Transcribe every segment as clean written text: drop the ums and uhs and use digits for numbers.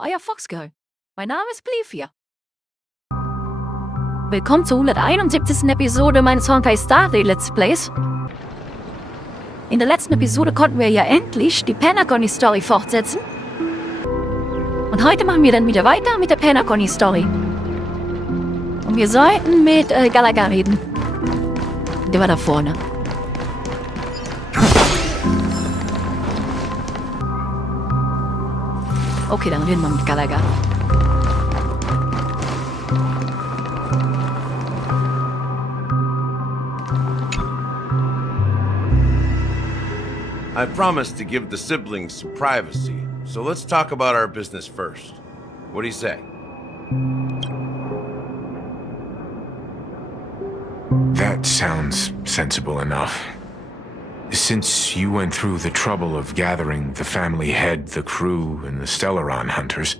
euer Foxgirl. Mein Name ist Plifia. Willkommen zur 171. Episode meines Honkai Starday Let's Plays. In der letzten Episode konnten wir ja endlich die penacony Story fortsetzen. Und heute machen wir dann wieder weiter mit der penacony Story. Und wir sollten mit Gallagher reden. Der war da vorne. Okay, dann reden wir mit Gallagher. I promised to give the siblings some privacy, so let's talk about our business first. What do you say? That sounds sensible enough. Since you went through the trouble of gathering the family head, the crew, and the Stellaron hunters,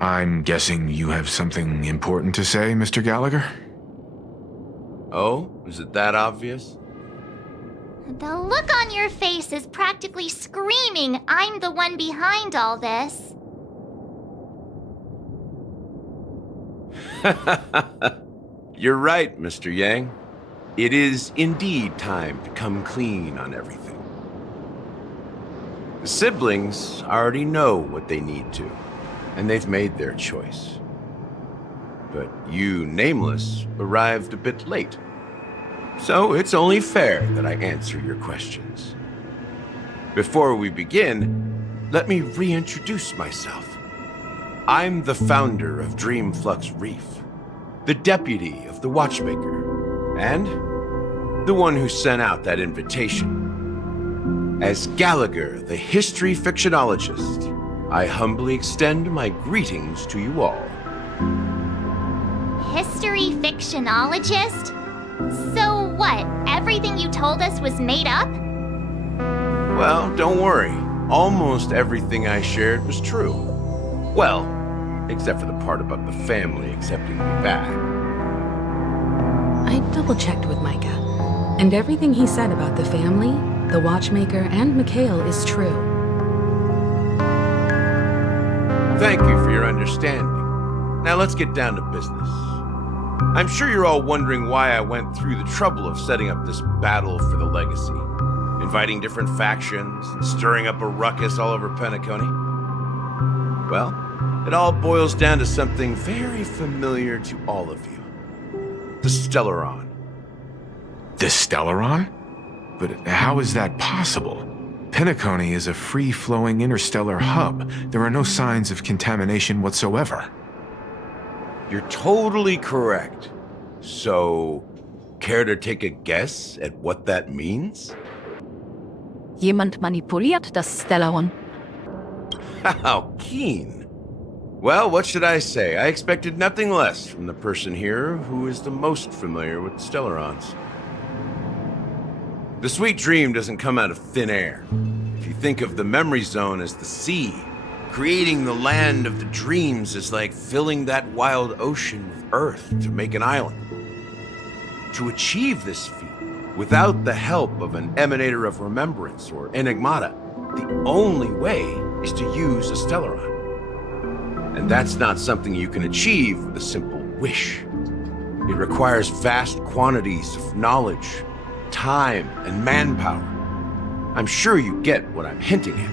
I'm guessing you have something important to say, Mr. Gallagher? Oh? Is it that obvious? The look on your face is practically screaming, I'm the one behind all this. You're right, Mr. Yang. It is indeed time to come clean on everything. The siblings already know what they need to, and they've made their choice. But you, Nameless, arrived a bit late. So it's only fair that I answer your questions. Before we begin, let me reintroduce myself. I'm the founder of Dreamflux Reef, the deputy of the Watchmaker, and the one who sent out that invitation. As Gallagher, the history fictionologist, I humbly extend my greetings to you all. History fictionologist? So what, everything you told us was made up? Well, don't worry. Almost everything I shared was true. Well, except for the part about the family accepting me back. I double-checked with Micah, and everything he said about the family, the Watchmaker, and Mikhail is true. Thank you for your understanding. Now let's get down to business. I'm sure you're all wondering why I went through the trouble of setting up this battle for the legacy, inviting different factions, and stirring up a ruckus all over Penacony. Well, it all boils down to something very familiar to all of you. The Stellaron. The Stellaron? But how is that possible? Penacony is a free-flowing interstellar hub. There are no signs of contamination whatsoever. You're totally correct. So, care to take a guess at what that means? Jemand manipuliert das Stellaron. How keen. Well, what should I say? I expected nothing less from the person here who is the most familiar with the Stellarons. The sweet dream doesn't come out of thin air. If you think of the memory zone as the sea, creating the land of the dreams is like filling that wild ocean with earth to make an island. To achieve this feat, without the help of an emanator of remembrance or enigmata, the only way is to use a Stellaron. And that's not something you can achieve with a simple wish. It requires vast quantities of knowledge, time, and manpower. I'm sure you get what I'm hinting at.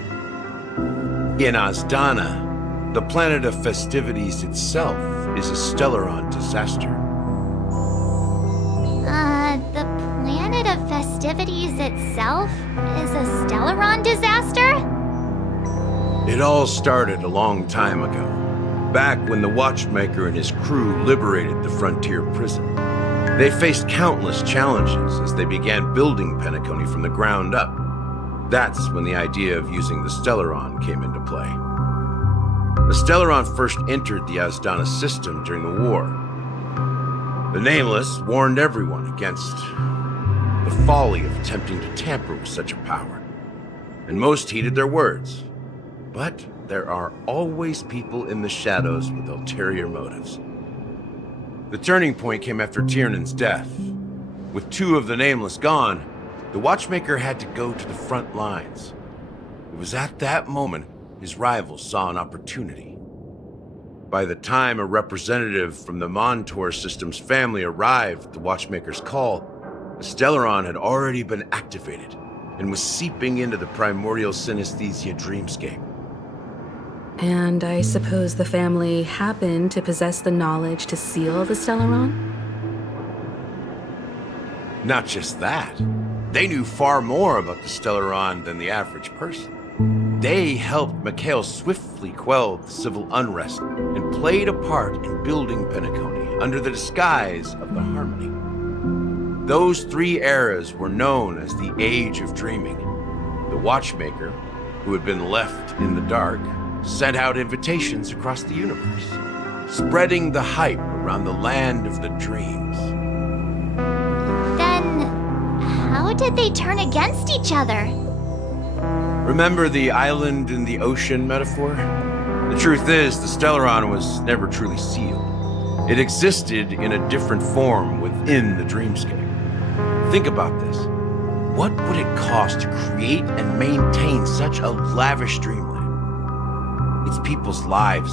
In Azdana, the planet of festivities itself is a Stellaron disaster. The planet of festivities itself is a Stellaron disaster? It all started a long time ago, back when the Watchmaker and his crew liberated the frontier prison. They faced countless challenges as they began building Penacony from the ground up. That's when the idea of using the Stellaron came into play. The Stellaron first entered the Azdana system during the war. The Nameless warned everyone against the folly of attempting to tamper with such a power, and most heeded their words. But there are always people in the shadows with ulterior motives. The turning point came after Tiernan's death. With two of the Nameless gone, the Watchmaker had to go to the front lines. It was at that moment his rivals saw an opportunity. By the time a representative from the Montour System's family arrived at the Watchmaker's call, the Stellaron had already been activated and was seeping into the primordial synesthesia dreamscape. And I suppose the family happened to possess the knowledge to seal the Stellaron? Not just that. They knew far more about the Stellaron than the average person. They helped Mikhail swiftly quell the civil unrest and played a part in building Penacony under the disguise of the Harmony. Those 3 eras were known as the Age of Dreaming. The Watchmaker, who had been left in the dark, sent out invitations across the universe, spreading the hype around the land of the dreams. Then, how did they turn against each other? Remember the island in the ocean metaphor? The truth is, the Stellaron was never truly sealed. It existed in a different form within the dreamscape. Think about this. What would it cost to create and maintain such a lavish dreamland? It's people's lives.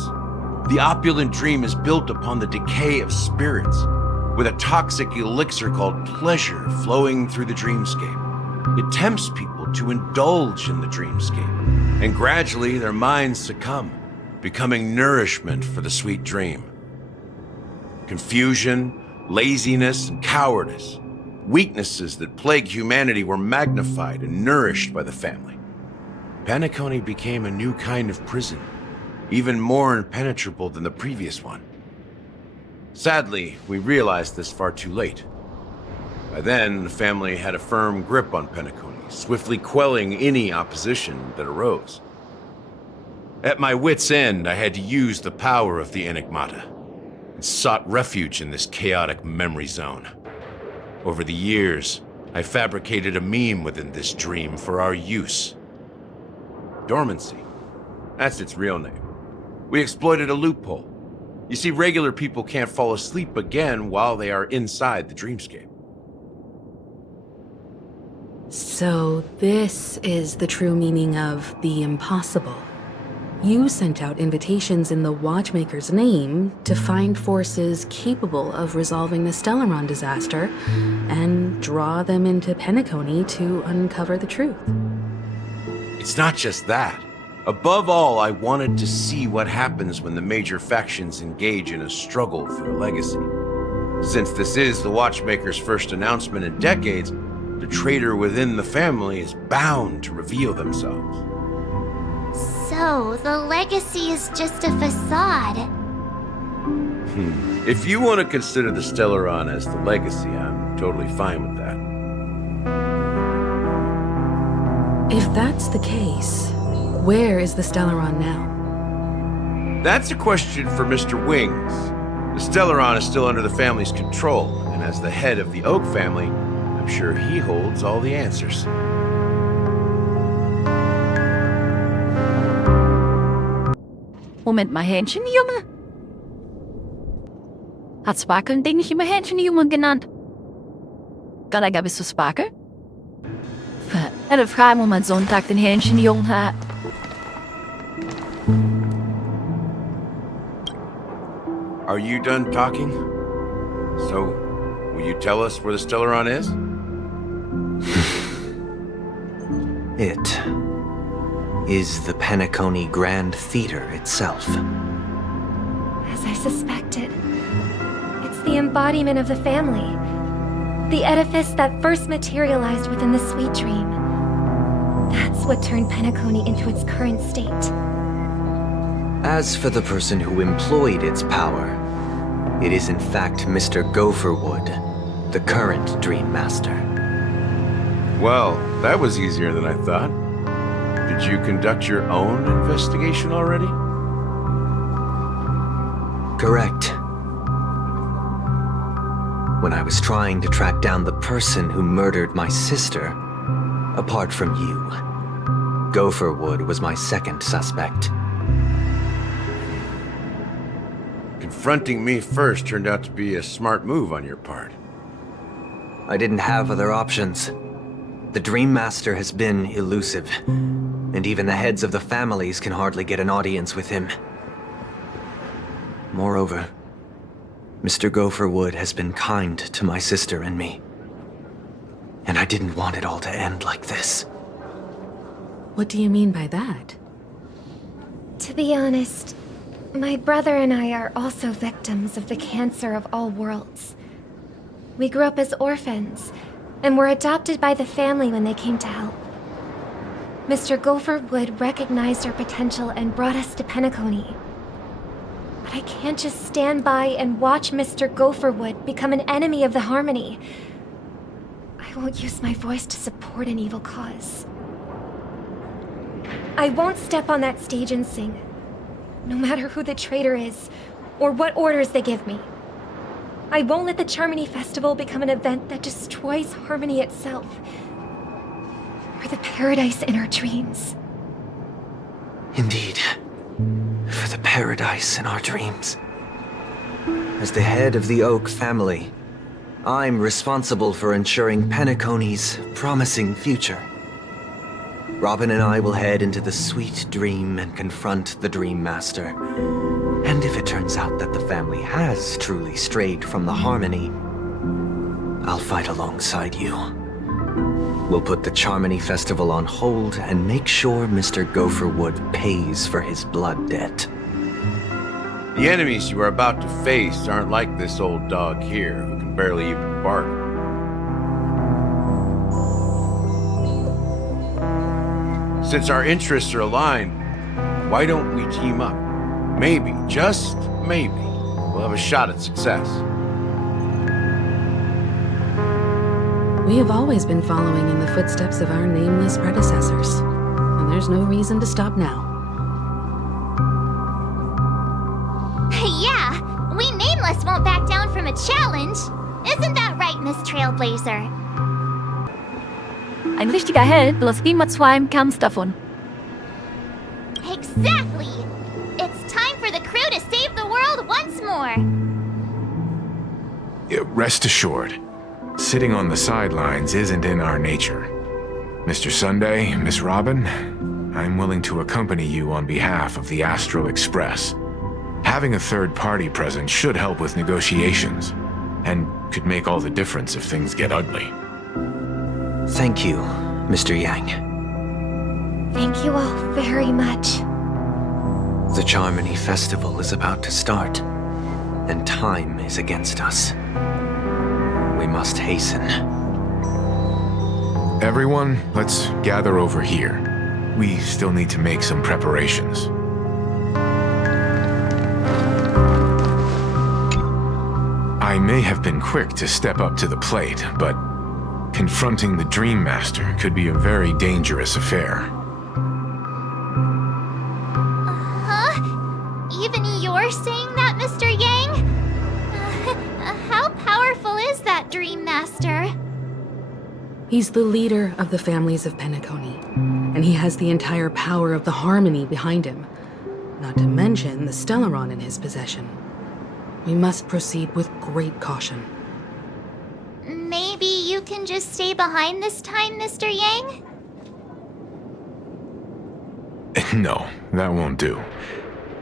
The opulent dream is built upon the decay of spirits, with a toxic elixir called pleasure flowing through the dreamscape. It tempts people to indulge in the dreamscape, and gradually their minds succumb, becoming nourishment for the sweet dream. Confusion, laziness, and cowardice, weaknesses that plague humanity, were magnified and nourished by the family. Penacony became a new kind of prison, even more impenetrable than the previous one. Sadly, we realized this far too late. By then, the family had a firm grip on Penacony, swiftly quelling any opposition that arose. At my wit's end, I had to use the power of the Enigmata, and sought refuge in this chaotic memory zone. Over the years, I fabricated a meme within this dream for our use. Dormancy. That's its real name. We exploited a loophole. You see, regular people can't fall asleep again while they are inside the dreamscape. So this is the true meaning of the impossible. You sent out invitations in the Watchmaker's name to find forces capable of resolving the Stellaron disaster and draw them into Penacony to uncover the truth. It's not just that. Above all, I wanted to see what happens when the major factions engage in a struggle for the legacy. Since this is the Watchmaker's first announcement in decades, the traitor within the family is bound to reveal themselves. So, the legacy is just a facade. If you want to consider the Stellaron as the legacy, I'm totally fine with that. If that's the case, where is the Stellaron now? That's a question for Mr. Wings. The Stellaron is still under the family's control, and as the head of the Oak family, I'm sure he holds all the answers. Moment mal, Hähnchenjunge? Hat Sparkle den nicht immer Hähnchenjunge genannt? Galaga, bist du Sparkle? Eine Frage, wo man Sonntag den Hähnchenjungen hat. Are you done talking? So, will you tell us where the Stellaron is? It is the Penacony Grand Theater itself. As I suspected, it's the embodiment of the family. The edifice that first materialized within the sweet dream. That's what turned Penacony into its current state. As for the person who employed its power, it is in fact Mr. Gopherwood, the current Dream Master. Well, that was easier than I thought. Did you conduct your own investigation already? Correct. When I was trying to track down the person who murdered my sister, apart from you, Gopherwood was my second suspect. Confronting me first turned out to be a smart move on your part. I didn't have other options. The Dream Master has been elusive, and even the heads of the families can hardly get an audience with him. Moreover, Mr. Gopherwood has been kind to my sister and me. And I didn't want it all to end like this. What do you mean by that? To be honest, my brother and I are also victims of the cancer of all worlds. We grew up as orphans, and were adopted by the family when they came to help. Mr. Gopherwood recognized our potential and brought us to Penacony. But I can't just stand by and watch Mr. Gopherwood become an enemy of the Harmony. I won't use my voice to support an evil cause. I won't step on that stage and sing, no matter who the traitor is, or what orders they give me. I won't let the Charmony Festival become an event that destroys Harmony itself, or the paradise in our dreams. Indeed. For the paradise in our dreams. As the head of the Oak family, I'm responsible for ensuring Penacony's promising future. Robin and I will head into the Sweet Dream and confront the Dream Master. And if it turns out that the family has truly strayed from the Harmony, I'll fight alongside you. We'll put the Charmony Festival on hold and make sure Mr. Gopherwood pays for his blood debt. The enemies you are about to face aren't like this old dog here, who can barely even bark. Since our interests are aligned, why don't we team up? Maybe, just maybe, we'll have a shot at success. We have always been following in the footsteps of our nameless predecessors, and there's no reason to stop now. Yeah, we Nameless won't back down from a challenge. Isn't that right, Miss Trailblazer? Ein richtiger Held bloß niemals vor einem Kampf davon. Exactly! It's time for the crew to save the world once more! Rest assured, sitting on the sidelines isn't in our nature. Mr. Sunday, Miss Robin, I'm willing to accompany you on behalf of the Astral Express. Having a third party present should help with negotiations, and could make all the difference if things get ugly. Thank you, Mr. Yang. Thank you all very much. The Charmony Festival is about to start, and time is against us. We must hasten. Everyone, let's gather over here. We still need to make some preparations. I may have been quick to step up to the plate, but confronting the Dream Master could be a very dangerous affair. Even you're saying that, Mr. Yang? How powerful is that Dream Master? He's the leader of the families of Penacony, and he has the entire power of the Harmony behind him, not to mention the Stellaron in his possession. We must proceed with great caution. Maybe you can just stay behind this time, Mr. Yang? No, that won't do.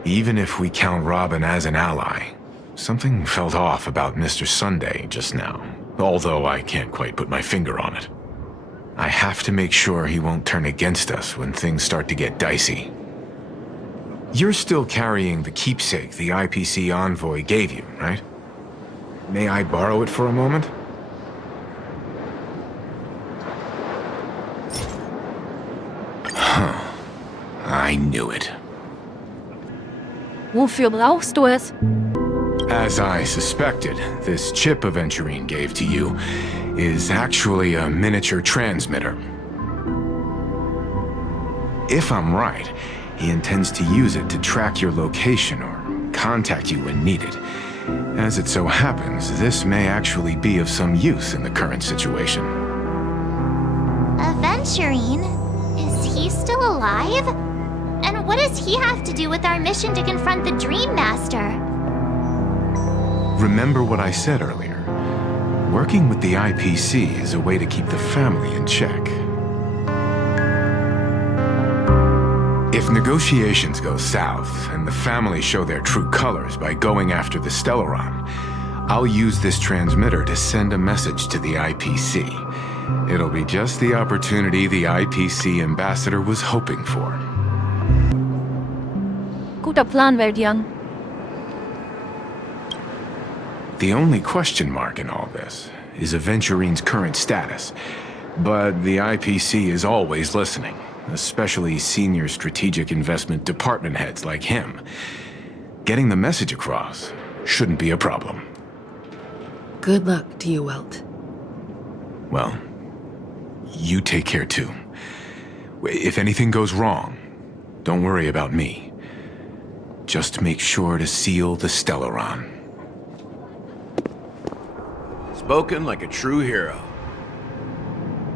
Even if we count Robin as an ally, something felt off about Mr. Sunday just now, although I can't quite put my finger on it. I have to make sure he won't turn against us when things start to get dicey. You're still carrying the keepsake the IPC envoy gave you, right? May I borrow it for a moment? Huh. I knew it. Wofür brauchst du es? As I suspected, this chip Aventurine gave to you is actually a miniature transmitter. If I'm right, he intends to use it to track your location or contact you when needed. As it so happens, this may actually be of some use in the current situation. Aventurine? Is he still alive? And what does he have to do with our mission to confront the Dream Master? Remember what I said earlier. Working with the IPC is a way to keep the family in check. If negotiations go south, and the family show their true colors by going after the Stellaron, I'll use this transmitter to send a message to the IPC. It'll be just the opportunity the IPC ambassador was hoping for. Guter Plan, Weltyoung. The only question mark in all this is Aventurine's current status. But the IPC is always listening, especially senior strategic investment department heads like him. Getting the message across shouldn't be a problem. Good luck to you, Welt. Well, you take care too. If anything goes wrong, don't worry about me. Just make sure to seal the Stellaron. Spoken like a true hero.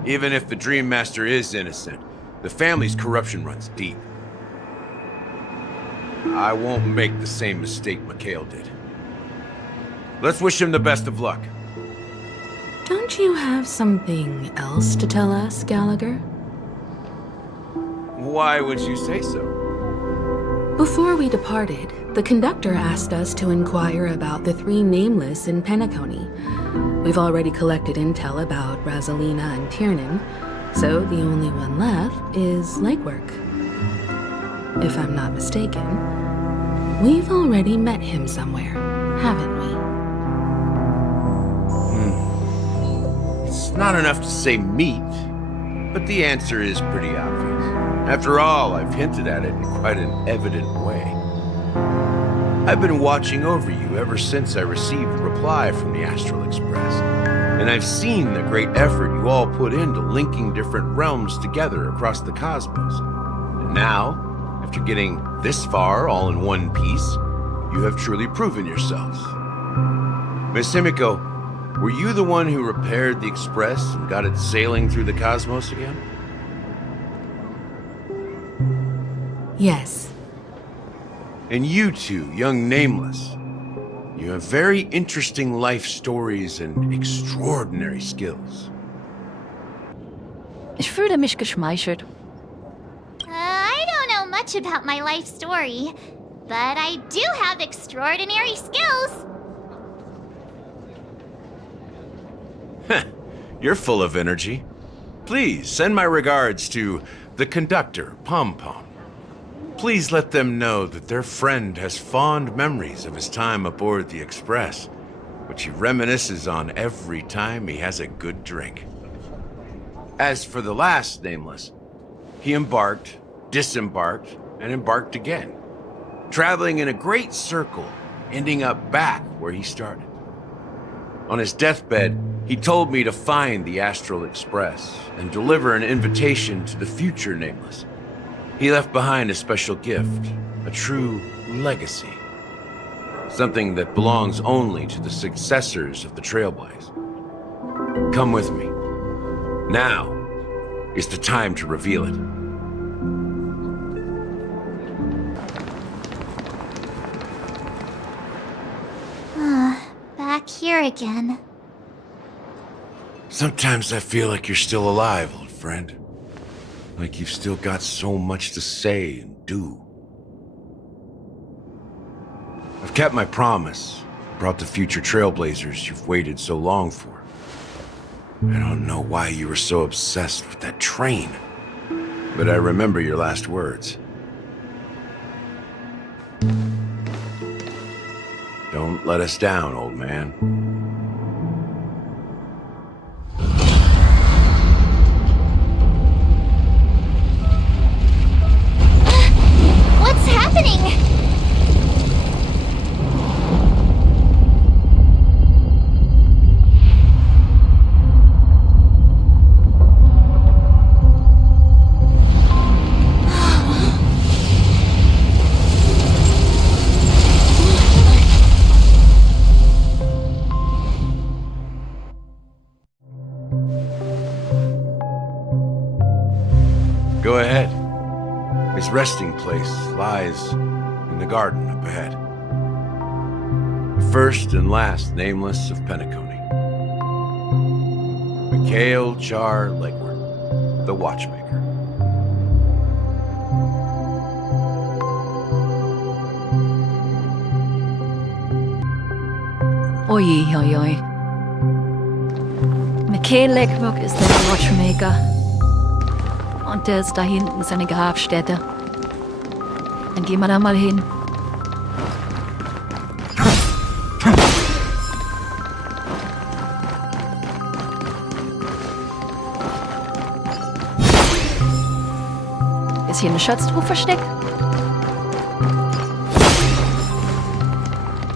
Even if the Dream Master is innocent, the family's corruption runs deep. I won't make the same mistake Mikhail did. Let's wish him the best of luck. Don't you have something else to tell us, Gallagher? Why would you say so? Before we departed, the conductor asked us to inquire about the 3 nameless in Penacony. We've already collected intel about Rosalina and Tiernan, so the only one left is legwork. If I'm not mistaken, we've already met him somewhere, haven't we? It's not enough to say meet, but the answer is pretty obvious. After all, I've hinted at it in quite an evident way. I've been watching over you ever since I received a reply from the Astral Express, and I've seen the great effort you all put into linking different realms together across the cosmos. And now, after getting this far all in one piece, you have truly proven yourselves. Miss Himiko, were you the one who repaired the Express and got it sailing through the cosmos again? Yes. And you two, young Nameless, you have very interesting life stories and extraordinary skills. Ich fühle mich geschmeichelt. I don't know much about my life story, but I do have extraordinary skills. You're full of energy. Please send my regards to the conductor, Pom Pom. Please let them know that their friend has fond memories of his time aboard the Express, which he reminisces on every time he has a good drink. As for the last Nameless, he embarked, disembarked, and embarked again, traveling in a great circle, ending up back where he started. On his deathbed, he told me to find the Astral Express and deliver an invitation to the future Nameless. He left behind a special gift, a true legacy. Something that belongs only to the successors of the Trailblaze. Come with me. Now is the time to reveal it. Back here again. Sometimes I feel like you're still alive, old friend. Like you've still got so much to say and do. I've kept my promise, brought the future Trailblazers you've waited so long for. I don't know why you were so obsessed with that train, but I remember your last words. Don't let us down, old man. What's happening? Go ahead. His resting place lies in the garden up ahead. The first and last Nameless of Penacony. Mikhail Char Legward, the Watchmaker. Ui, ui, ui. Michael Leckburg ist der Watchmaker. Und der ist da hinten seine Grabstätte. Dann gehen wir da mal hin. Ist hier eine Schatztruhe versteckt?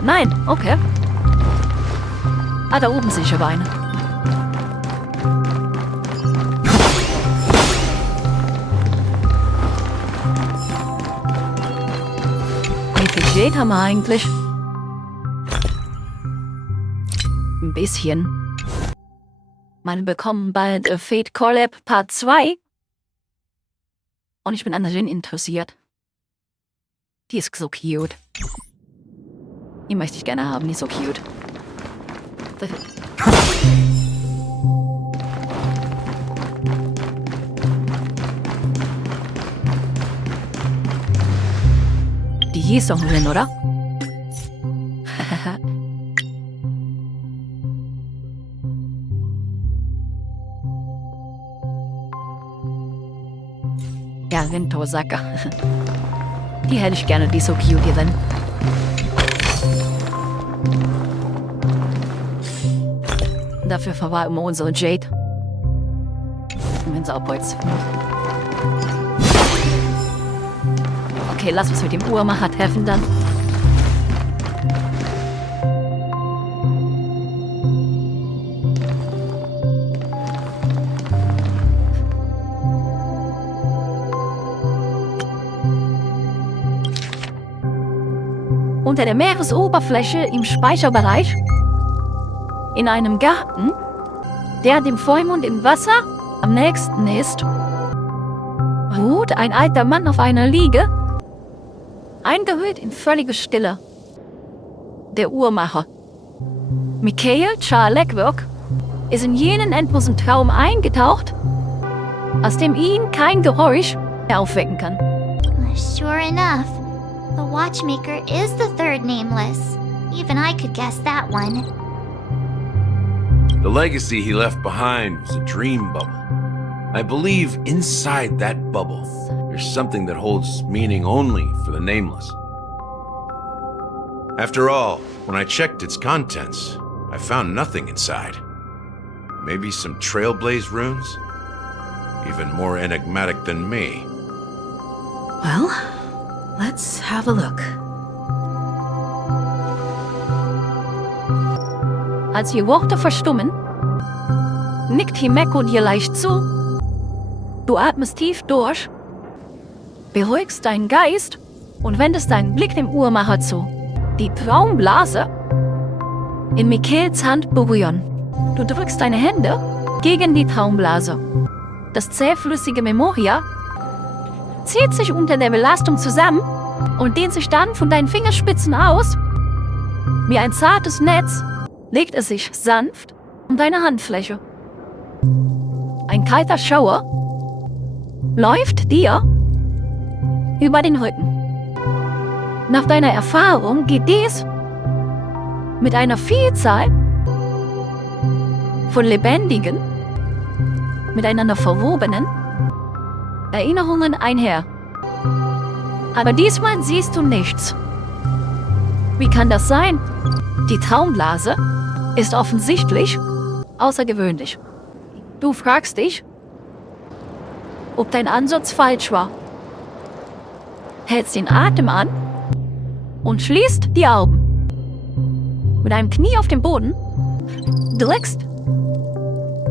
Nein, okay. Ah, da oben sehe ich aber eine. Wie viel Jade haben wir eigentlich? Ein bisschen. Wir bekommen bald Fate Collab Part 2. Und ich bin an der Jin interessiert. Die ist so cute. Die möchte ich gerne haben, die ist so cute. Die hier ist doch drin, oder? Ja, Rintosaka. Die hätte ich gerne, die ist so cute hier drin. Dafür verwahren wir unsere Jade. Und unser Abholz. Okay, lass uns mit dem Uhrmacher treffen dann. Unter der Meeresoberfläche im Speicherbereich, in einem Garten, der dem Vollmond im Wasser am nächsten ist, ruht ein alter Mann auf einer Liege, eingehüllt in völlige Stille. Der Uhrmacher, Michael Leckburg, ist in jenen endlosen Traum eingetaucht, aus dem ihn kein Geräusch mehr aufwecken kann. Sure enough, the Watchmaker is the third nameless. Even I could guess that one. The legacy he left behind was a dream bubble. I believe inside that bubble, there's something that holds meaning only for the nameless. After all, when I checked its contents, I found nothing inside. Maybe some trailblaze runes? Even more enigmatic than me. Well, let's have a look. Als die Worte verstummen, nickt Himeko dir leicht zu. Du atmest tief durch, beruhigst deinen Geist und wendest deinen Blick dem Uhrmacher zu. Die Traumblase in Michaels Hand berühren. Du drückst deine Hände gegen die Traumblase. Das zähflüssige Memoria zieht sich unter der Belastung zusammen und dehnt sich dann von deinen Fingerspitzen aus. Wie ein zartes Netz legt es sich sanft um deine Handfläche. Ein kalter Schauer läuft dir über den Rücken. Nach deiner Erfahrung geht dies mit einer Vielzahl von lebendigen, miteinander verwobenen Erinnerungen einher. Aber diesmal siehst du nichts. Wie kann das sein? Die Traumblase ist offensichtlich außergewöhnlich. Du fragst dich, ob dein Ansatz falsch war. Hältst den Atem an und schließt die Augen. Mit einem Knie auf dem Boden drückst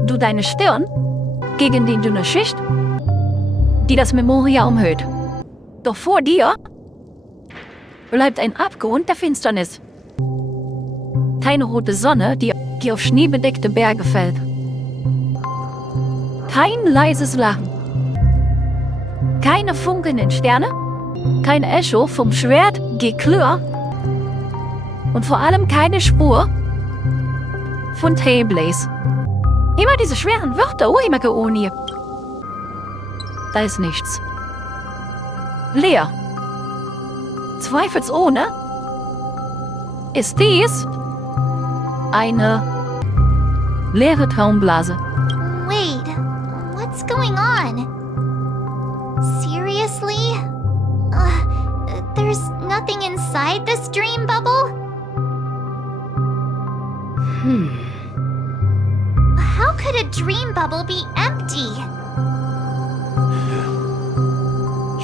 du deine Stirn gegen die dünne Schicht, die das Memoria umhüllt. Doch vor dir bleibt ein Abgrund der Finsternis. Keine rote Sonne, die auf schneebedeckte Berge fällt. Kein leises Lachen. Keine funkelnden Sterne. Kein Echo vom Schwert Geklirr. Und vor allem keine Spur von Trailblaze. Immer diese schweren Wörter, Uni. Da ist nichts. Leer. Zweifelsohne ist dies eine leere Traumblase. Wait, what's going on? Seriously? There's nothing inside this dream bubble? How could a dream bubble be empty?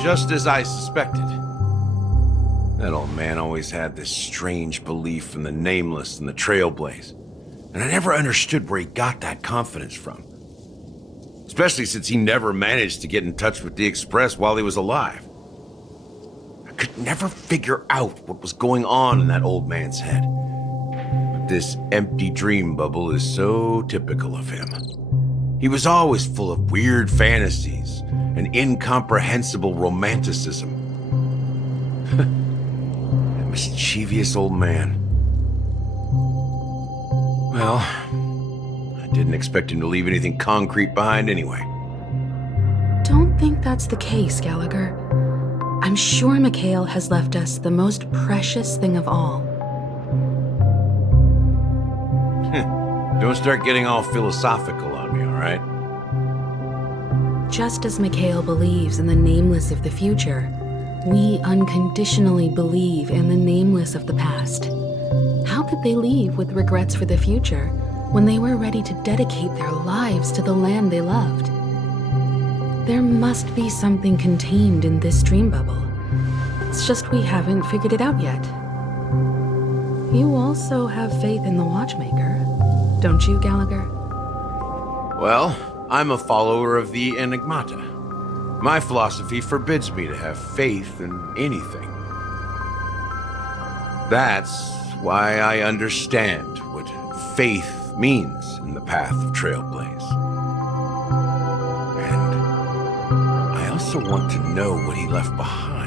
Just as I suspected. That old man always had this strange belief in the nameless and the trailblaze. And I never understood where he got that confidence from. Especially since he never managed to get in touch with the Express while he was alive. I could never figure out what was going on in that old man's head. But this empty dream bubble is so typical of him. He was always full of weird fantasies and incomprehensible romanticism. That mischievous old man. Well, I didn't expect him to leave anything concrete behind anyway. Don't think that's the case, Gallagher. I'm sure Mikhail has left us the most precious thing of all. Don't start getting all philosophical on me, all right? Just as Mikhail believes in the nameless of the future, we unconditionally believe in the nameless of the past. How could they leave with regrets for the future when they were ready to dedicate their lives to the land they loved? There must be something contained in this dream bubble. It's just we haven't figured it out yet. You also have faith in the Watchmaker, don't you, Gallagher? Well, I'm a follower of the Enigmata. My philosophy forbids me to have faith in anything. That's why I understand what faith means in the path of Trailblaze. And I also want to know what he left behind.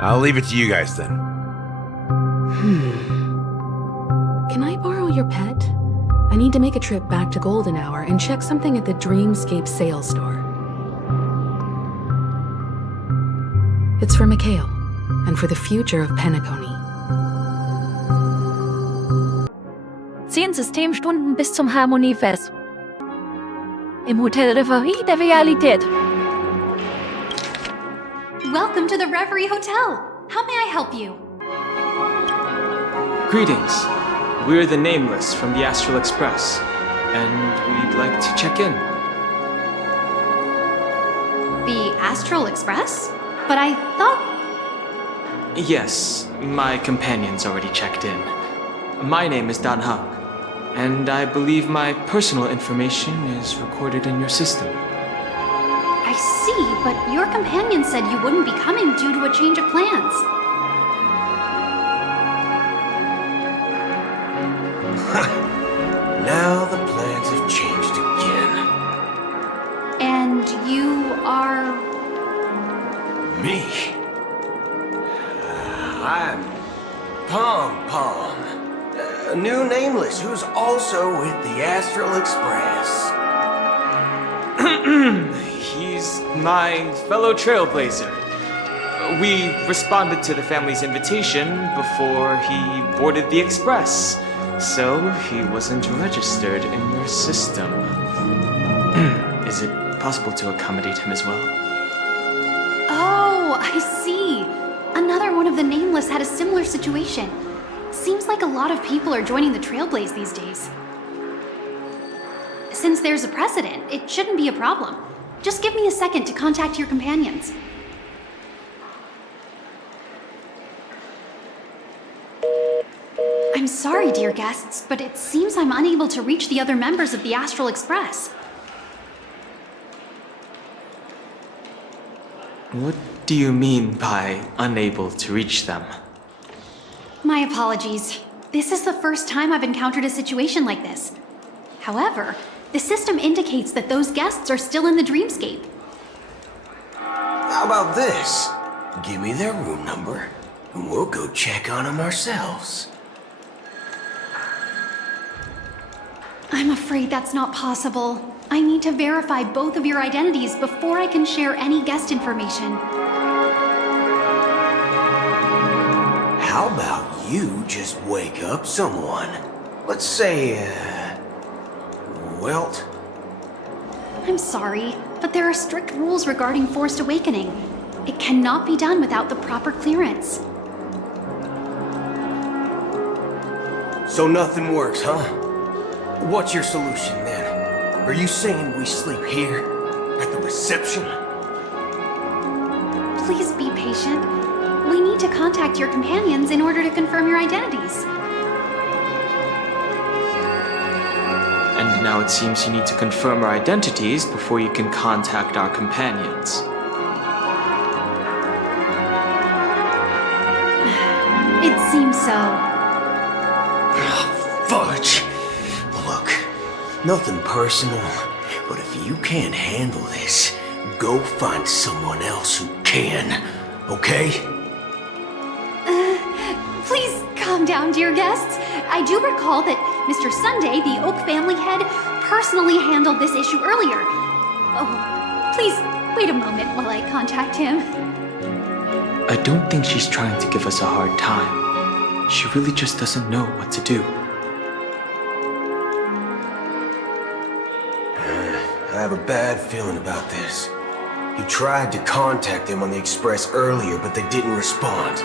I'll leave it to you guys then. Can I borrow your pet? I need to make a trip back to Golden Hour and check something at the Dreamscape sales store. It's for Mikhail, and for the future of Penacony. 10 Systemstunden bis zum Harmoniefest. Im Hotel Reverie der Realität. Welcome to the Reverie Hotel. How may I help you? Greetings. We're the Nameless from the Astral Express, and we'd like to check in. The Astral Express? But I thought... Yes, my companion's already checked in. My name is Dan Hang, and I believe my personal information is recorded in your system. I see, but your companion said you wouldn't be coming due to a change of plans. Now the plans have changed again. And you are... Me? I'm Pom Pom, a new Nameless who's also with the Astral Express. He's my fellow trailblazer. We responded to the family's invitation before he boarded the Express, so he wasn't registered in your system. Is it possible to accommodate him as well? Oh, I see. Another one of the Nameless had a similar situation. Seems like a lot of people are joining the Trailblaze these days. Since there's a precedent, it shouldn't be a problem. Just give me a second to contact your companions. I'm sorry, dear guests, but it seems I'm unable to reach the other members of the Astral Express. What do you mean by unable to reach them? My apologies. This is the first time I've encountered a situation like this. However, the system indicates that those guests are still in the dreamscape. How about this? Give me their room number, and we'll go check on them ourselves. I'm afraid that's not possible. I need to verify both of your identities before I can share any guest information. How about you just wake up someone? Let's say, Welt? I'm sorry, but there are strict rules regarding forced awakening. It cannot be done without the proper clearance. So nothing works, huh? What's your solution then? Are you saying we sleep here? At the reception? Please be patient. We need to contact your companions in order to confirm your identities. And now it seems you need to confirm our identities before you can contact our companions. It seems so. Fudge! Look, nothing personal, but if you can't handle this, go find someone else who can, okay? Please calm down, dear guests. I do recall that Mr. Sunday, the Oak family head, personally handled this issue earlier. Oh, please wait a moment while I contact him. I don't think she's trying to give us a hard time. She really just doesn't know what to do. I have a bad feeling about this. You tried to contact them on the Express earlier, but they didn't respond.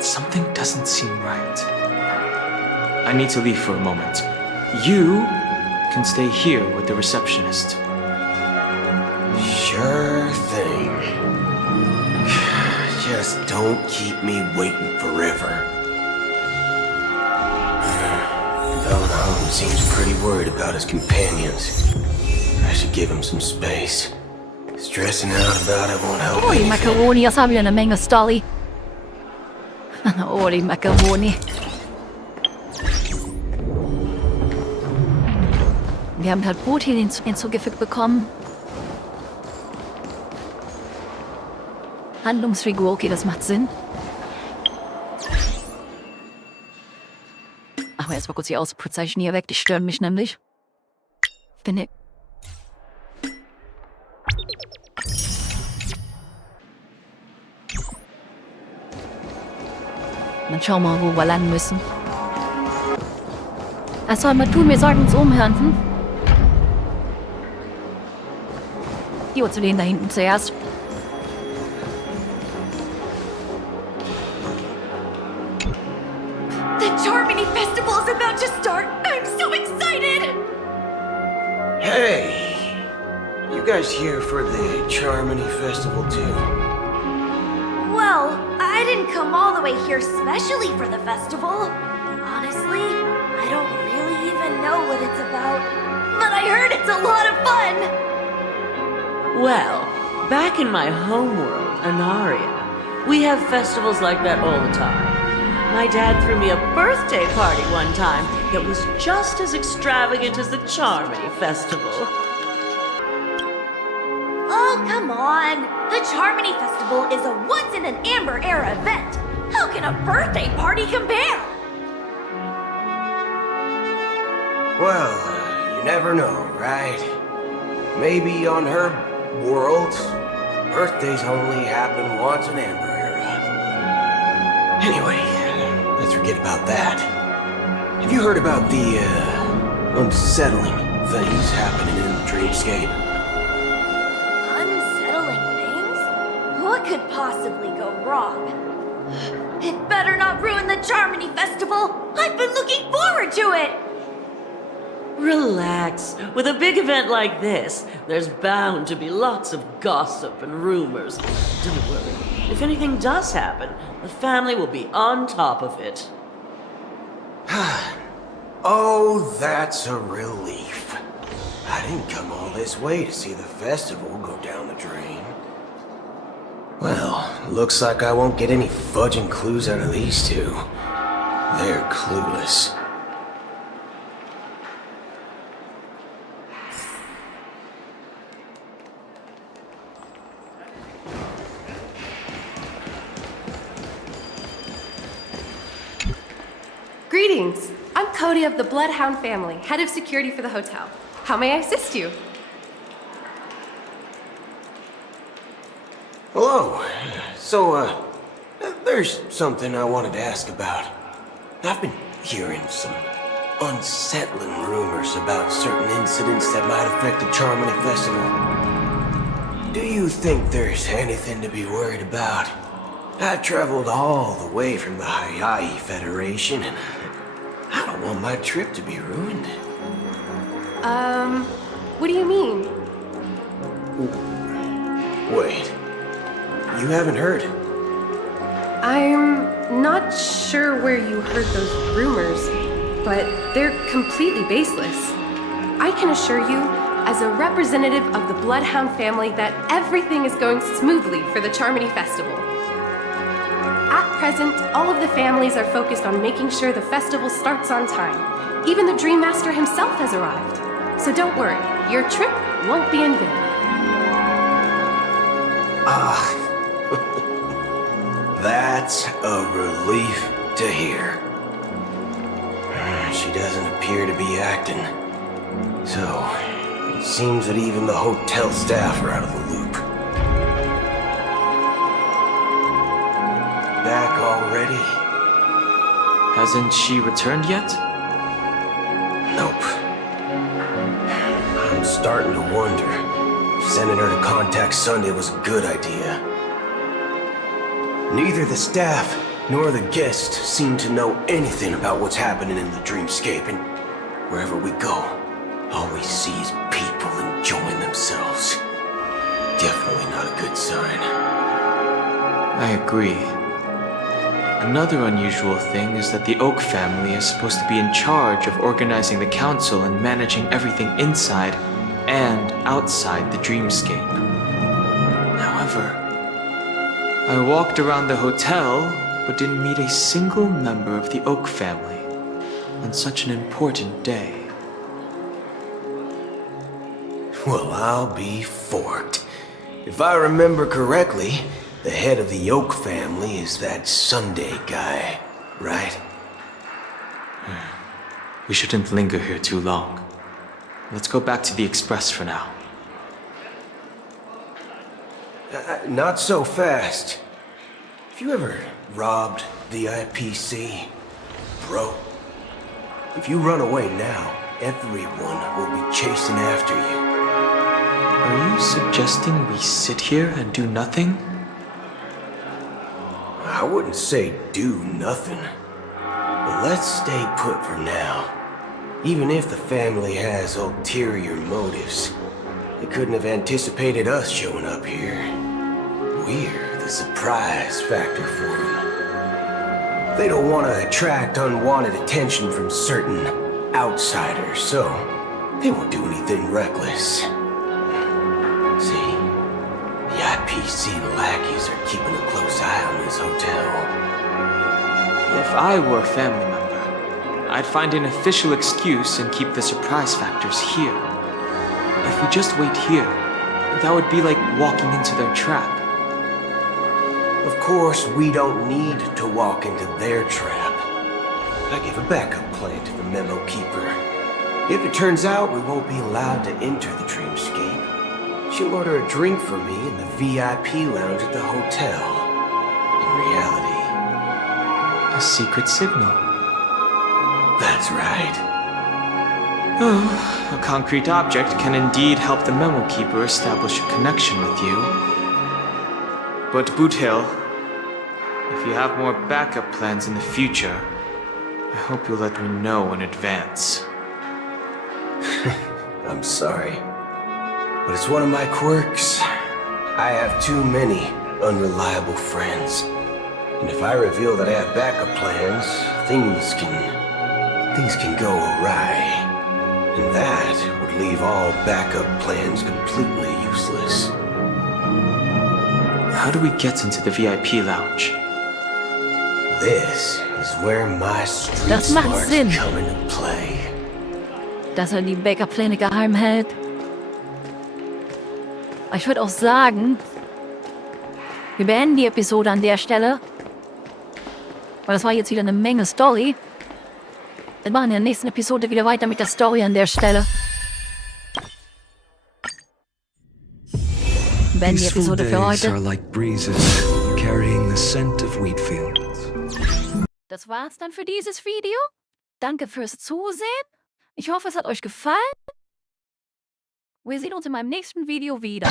Something doesn't seem right. I need to leave for a moment. You can stay here with the receptionist. Sure thing. Just don't keep me waiting forever. Home seems pretty worried about his companions. I should give him some space. Stressing out about it won't help Oj, anything. Macaroni, jag samlar en mängd Stolly. Oj, Macaroni. Wir haben halt Brot hier hinzugefügt bekommen. Handlungsfigur, okay, das macht Sinn. Aber erst mal kurz die Ausrufezeichen hier weg, die stören mich nämlich. Bin ich. Dann schauen wir mal, wo wir landen müssen. Was sollen wir tun? Wir sollten uns umhören, hm? Die Uhr zu denen da hinten zuerst. The Charmony Festival is about to start! I'm so excited! Hey! You guys here for the Charmony Festival too? Well, I didn't come all the way here specially for the festival. Honestly, I don't really even know what it's about. But I heard it's a lot of fun! Well, back in my homeworld, Anaria, we have festivals like that all the time. My dad threw me a birthday party one time that was just as extravagant as the Charmony Festival. Oh, come on! The Charmony Festival is a once-in-an-Amber-era event! How can a birthday party compare? Well, you never know, right? Maybe on her world, birthdays only happen once in Amber Era. Anyway, let's forget about that. Have you heard about the, unsettling things happening in the dreamscape? Unsettling things? What could possibly go wrong? It better not ruin the Charmony Festival! I've been looking forward to it! Relax. With a big event like this, there's bound to be lots of gossip and rumors. Don't worry. If anything does happen, the family will be on top of it. Oh, that's a relief. I didn't come all this way to see the festival go down the drain. Well, looks like I won't get any fudging clues out of these two. They're clueless. Greetings! I'm Cody of the Bloodhound family, head of security for the hotel. How may I assist you? Hello. So, there's something I wanted to ask about. I've been hearing some unsettling rumors about certain incidents that might affect the Charmony Festival. Do you think there's anything to be worried about? I traveled all the way from the Hayahi Federation, and I don't want my trip to be ruined. What do you mean? Wait. You haven't heard? I'm not sure where you heard those rumors, but they're completely baseless. I can assure you, as a representative of the Bloodhound family, that everything is going smoothly for the Charmony Festival. At present, all of the families are focused on making sure the festival starts on time. Even the Dream Master himself has arrived. So don't worry, your trip won't be in vain. That's a relief to hear. She doesn't appear to be acting. So, it seems that even the hotel staff are out of the loop. Back already? Hasn't she returned yet? Nope. I'm starting to wonder if sending her to contact Sunday was a good idea. Neither the staff nor the guests seem to know anything about what's happening in the dreamscape, and wherever we go, all we see is people enjoying themselves. Definitely not a good sign. I agree. Another unusual thing is that the Oak family is supposed to be in charge of organizing the council and managing everything inside and outside the dreamscape. However, I walked around the hotel, but didn't meet a single member of the Oak family on such an important day. Well, I'll be forked. If I remember correctly, the head of the Oak family is that Sunday guy, right? We shouldn't linger here too long. Let's go back to the Express for now. Not so fast. Have you ever robbed the IPC? Bro, if you run away now, everyone will be chasing after you. Are you suggesting we sit here and do nothing? I wouldn't say do nothing. But let's stay put for now. Even if the family has ulterior motives, they couldn't have anticipated us showing up here. We're the surprise factor for them. They don't want to attract unwanted attention from certain outsiders, so they won't do anything reckless. See, the IPC lackeys are keeping a close eye on this hotel. If I were a family member, I'd find an official excuse and keep the surprise factors here. If we just wait here, that would be like walking into their trap. Of course, we don't need to walk into their trap. I gave a backup plan to the memo keeper. If it turns out we won't be allowed to enter the dreamscape, she'll order a drink for me in the VIP lounge at the hotel. In reality, a secret signal. That's right. Oh, a concrete object can indeed help the memo keeper establish a connection with you. But Boot Hill, if you have more backup plans in the future, I hope you'll let me know in advance. I'm sorry, but it's one of my quirks. I have too many unreliable friends. And if I reveal that I have backup plans, things can go awry. And that would leave all backup plans completely useless. How do we get into the VIP lounge? This is where my street Das macht smarts Sinn. come into play. Dass die Backup-Pläne geheim hält. Aber ich würde auch sagen, wir beenden die Episode an der Stelle. Weil das war jetzt wieder eine Menge Story. Wir machen in der nächsten Episode wieder weiter mit der Story an der Stelle. beenden die Peaceful Episode für days are heute. like breezes carrying the scent of wheat fields. Das war's dann für dieses Video. Danke fürs Zusehen. Ich hoffe, es hat euch gefallen. Wir sehen uns in meinem nächsten Video wieder.